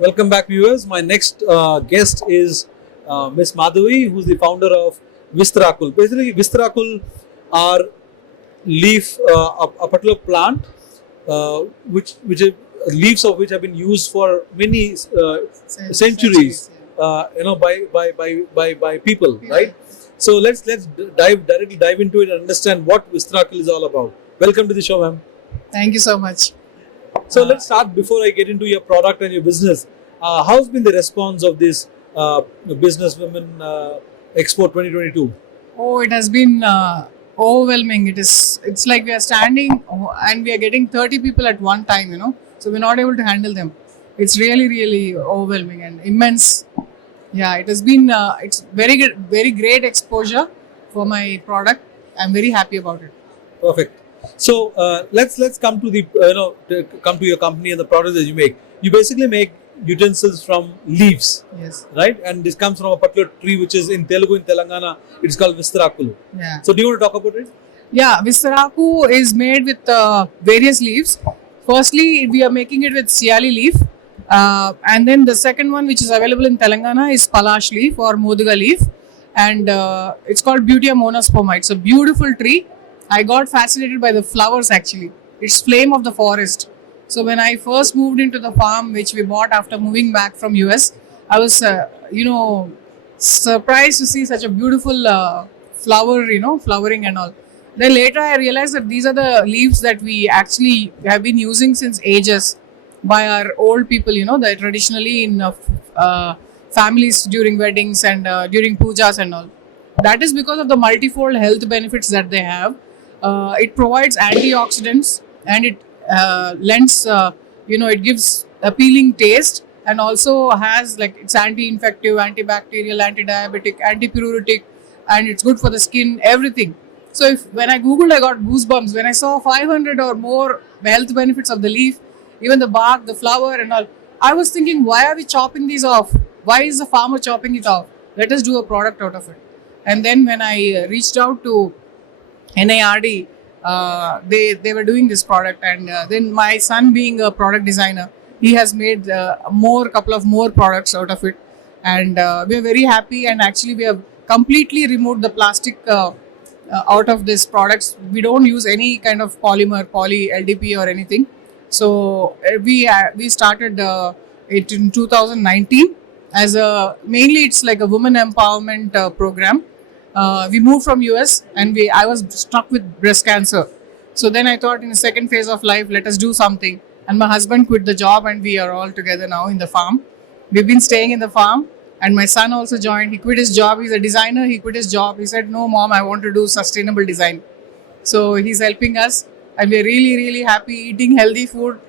Welcome back, viewers. My next guest is Miss Madhavi, who's the founder of Vistrakul. Basically, Vistrakul are leaf, a particular plant, which leaves of which have been used for many centuries, by people, Yeah. right? So let's directly dive into it and understand what Vistrakul is all about. Welcome to the show, ma'am. Thank you so much. So let's start before I get into your product and your business. How's been the response of this Businesswomen Expo 2022? Oh, it has been overwhelming. It's like we are standing and we are getting 30 people at one time, So we're not able to handle them. It's really, really overwhelming and immense. Yeah, it has been, it's very good, very great exposure for my product. I'm very happy about it. Perfect. So let's come to the come to your company and the products that you make. You basically make utensils from leaves, Yes. right? And this comes from a particular tree which is in Telugu, in Telangana. It's called Vistrakulu. Yeah. So do you want to talk about it? Yeah, Vistaraku is made with various leaves. Firstly, we are making it with Siali leaf. And then the second one, which is available in Telangana, is Palash leaf or Moduga leaf. And it's called Butea monospoma. It's a beautiful tree. I got fascinated by the flowers actually. It's flame of the forest. So when I first moved into the farm, which we bought after moving back from US, I was, surprised to see such a beautiful flower, flowering and all. Then later I realized that these are the leaves that we actually have been using since ages by our old people, that traditionally in families during weddings and during pujas and all. That is because of the multifold health benefits that they have. It provides antioxidants and it lends, it gives appealing taste and also has like it's anti-infective, antibacterial, anti-diabetic, anti-pyruretic, and it's good for the skin, everything. So if when I googled, I got goosebumps when I saw 500 or more health benefits of the leaf, even the bark, the flower, and all. I was thinking, why are we chopping these off? Why is the farmer chopping it off? Let us do a product out of it. And then when I reached out to NARD, they were doing this product, and then my son, being a product designer, he has made couple of more products out of it, and we are very happy. And actually, we have completely removed the plastic out of these products. We don't use any kind of polymer, poly LDP or anything. So we started it in 2019 as a mainly it's like a women empowerment program. We moved from US and I was struck with breast cancer. So then I thought in the second phase of life, let us do something. And my husband quit the job and we are all together now in the farm. We've been staying in the farm and my son also joined. He quit his job. He's a designer. He quit his job. He said, no, mom, I want to do sustainable design. So he's helping us and we're really, really happy eating healthy food,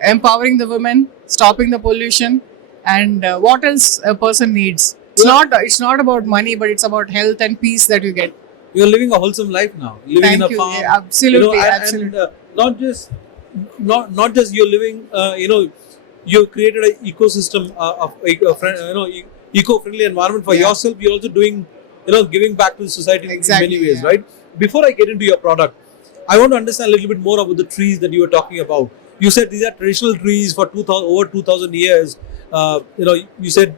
empowering the women, stopping the pollution, and what else a person needs. It's not about money, but it's about health and peace that you get. You're living a wholesome life now. Living Thank in a you. farm, Yeah, absolutely, and not just you're living. You've created an ecosystem of eco-friendly environment for Yeah. yourself. You're also doing, giving back to the society Exactly, in many ways, yeah. right? Before I get into your product, I want to understand a little bit more about the trees that you were talking about. You said these are traditional trees for over 2,000 years. You said,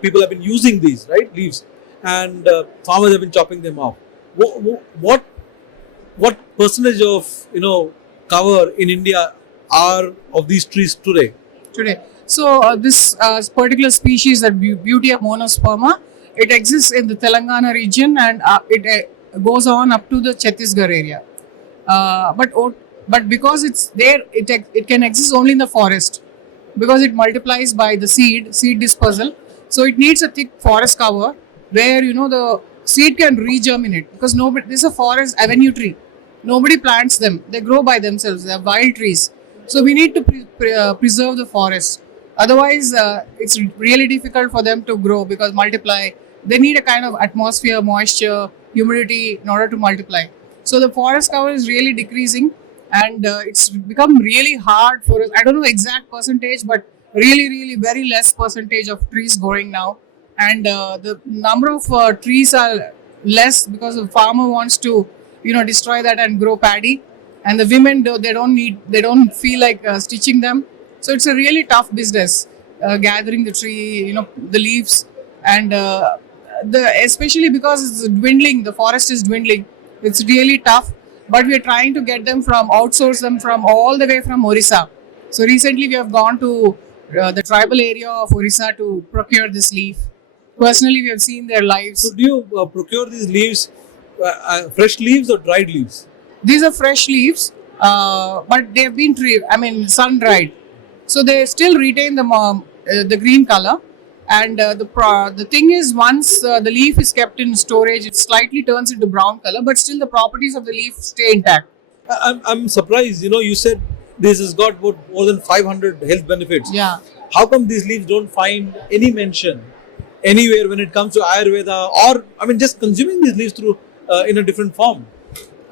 people have been using these, right, leaves, and farmers have been chopping them off. What percentage of cover in India are of these trees today? Today. So this particular species, that Butea monosperma, it exists in the Telangana region and it goes on up to the Chhattisgarh area. But because it's there, it can exist only in the forest because it multiplies by the seed dispersal. So it needs a thick forest cover where the seed can regerminate because this is a forest avenue tree. Nobody plants them; they grow by themselves. They are wild trees. So we need to preserve the forest. Otherwise, it's really difficult for them to grow because multiply. They need a kind of atmosphere, moisture, humidity in order to multiply. So the forest cover is really decreasing, and it's become really hard for us. I don't know exact percentage, but really, really very less percentage of trees growing now, and the number of trees are less because the farmer wants to, destroy that and grow paddy, and the women they don't feel like stitching them. So it's a really tough business. gathering the tree, the leaves, and especially because it's dwindling, the forest is dwindling. It's really tough, but we're trying to get them from outsource them from all the way from Orissa. So recently we have gone to the tribal area of Orissa to procure this leaf. Personally, we have seen their lives. So do you procure these leaves, fresh leaves or dried leaves? These are fresh leaves, but they have been sun dried, so they still retain the green color. And the thing is, once the leaf is kept in storage, it slightly turns into brown color, but still the properties of the leaf stay intact. I'm surprised. You said this has got more than 500 health benefits. Yeah. How come these leaves don't find any mention anywhere when it comes to Ayurveda, or just consuming these leaves through in a different form?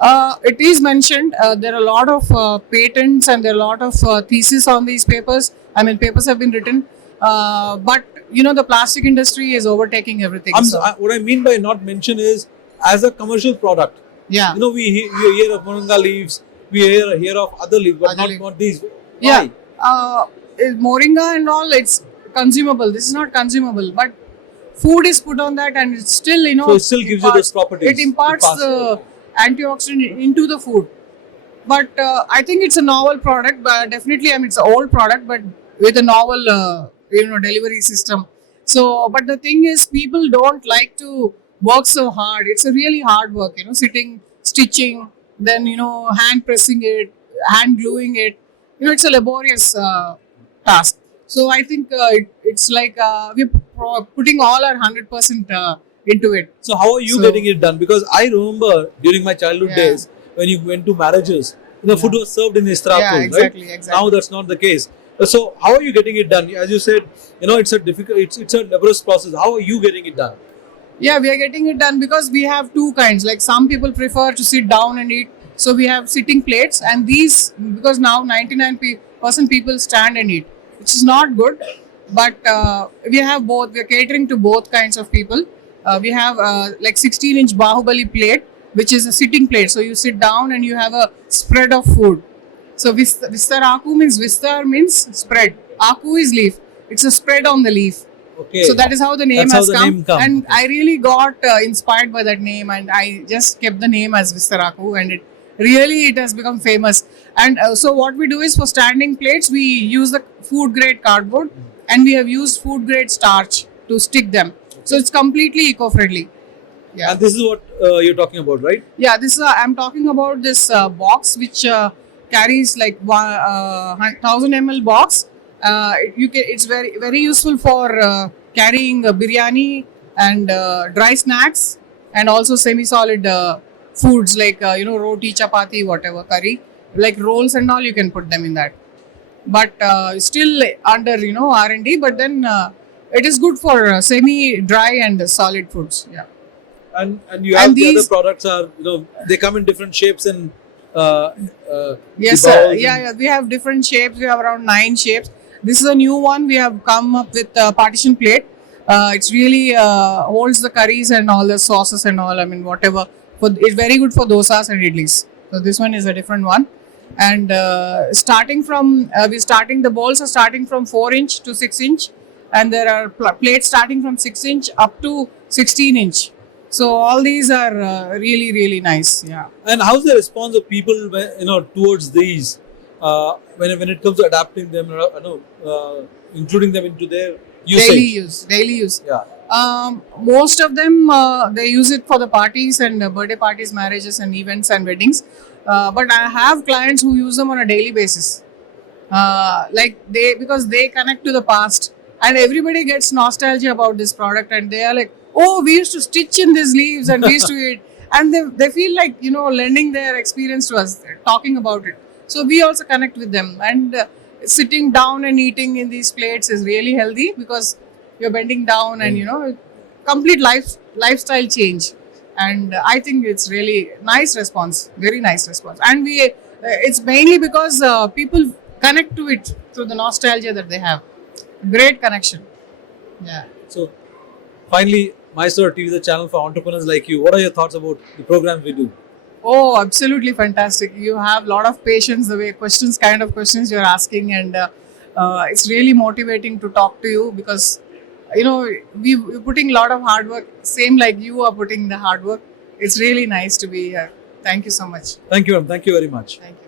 It is mentioned. There are a lot of patents and there are a lot of theses on these papers. Papers have been written, but the plastic industry is overtaking everything. What I mean by not mention is as a commercial product. Yeah. We hear of moringa leaves, we hear of other leaves, but not these. Why? Yeah. Moringa and all, it's consumable. This is not consumable, but food is put on that, and it's still So it still gives you those properties. It imparts the antioxidant into the food. But I think it's a novel product. But definitely, it's an old product, but with a novel delivery system. So, but the thing is, people don't like to work so hard. It's a really hard work, sitting, stitching, then hand pressing it, hand gluing it. It's a laborious task. So I think it's like we're putting all our 100% into it. So how are you getting it done? Because I remember during my childhood days when you went to marriages, food was served in Istrakul, Yeah, exactly, right? exactly. Now that's not the case. So how are you getting it done? As you said, it's a difficult, it's a laborious process. How are you getting it done? Yeah, we are getting it done because we have two kinds. Like some people prefer to sit down and eat. So we have sitting plates, and these, because now 99% people stand and eat, which is not good. But we have both. We are catering to both kinds of people. We have like 16-inch Bahubali plate, which is a sitting plate. So you sit down and you have a spread of food. So Vistar Aku means, Vistar means spread. Aku is leaf. It's a spread on the leaf. Okay. So that is how the name That's has how the come. name come. And I really got inspired by that name, and I just kept the name as Vistaraku, and it has become famous. And so what we do is, for standing plates, we use the food grade cardboard, and we have used food grade starch to stick them. So it's completely eco-friendly. Yeah. And this is what you're talking about, right? Yeah, this is I'm talking about this box which carries like 1000 ml box. It's very useful for carrying biryani and dry snacks, and also semi-solid foods like roti, chapati, whatever, curry, like rolls and all. You can put them in that, but still under R&D. But then it is good for semi-dry and solid foods. Yeah. And you have the other products are they come in different shapes and yes, sir. Yeah, we have different shapes. We have around 9 shapes. This is a new one. We have come up with a partition plate. It's really holds the curries and all the sauces and all. Whatever. It's very good for dosas and idlis. So this one is a different one. And starting from the bowls are starting from 4-inch to 6-inch, and there are plates starting from 6-inch up to 16-inch. So all these are really, really nice. Yeah. And how's the response of people towards these when it comes to adapting them, including them into their usage? Daily use. Yeah. Most of them they use it for the parties and birthday parties, marriages and events and weddings. But I have clients who use them on a daily basis. Because they connect to the past, and everybody gets nostalgia about this product, and they are like, oh, we used to stitch in these leaves and we used to eat, and they feel like lending their experience to us, talking about it. So we also connect with them, and sitting down and eating in these plates is really healthy because you're bending down and complete lifestyle change. And I think it's really nice response, very nice response. And it's mainly because people connect to it through the nostalgia that they have. Great connection. Yeah. So finally, Mysore TV is a channel for entrepreneurs like you. What are your thoughts about the programs we do? Oh, absolutely fantastic. You have a lot of patience, the way kind of questions you're asking, and It's really motivating to talk to you because, we're putting a lot of hard work, same like you are putting the hard work. It's really nice to be here. Thank you so much. Thank you, ma'am. Thank you very much. Thank you.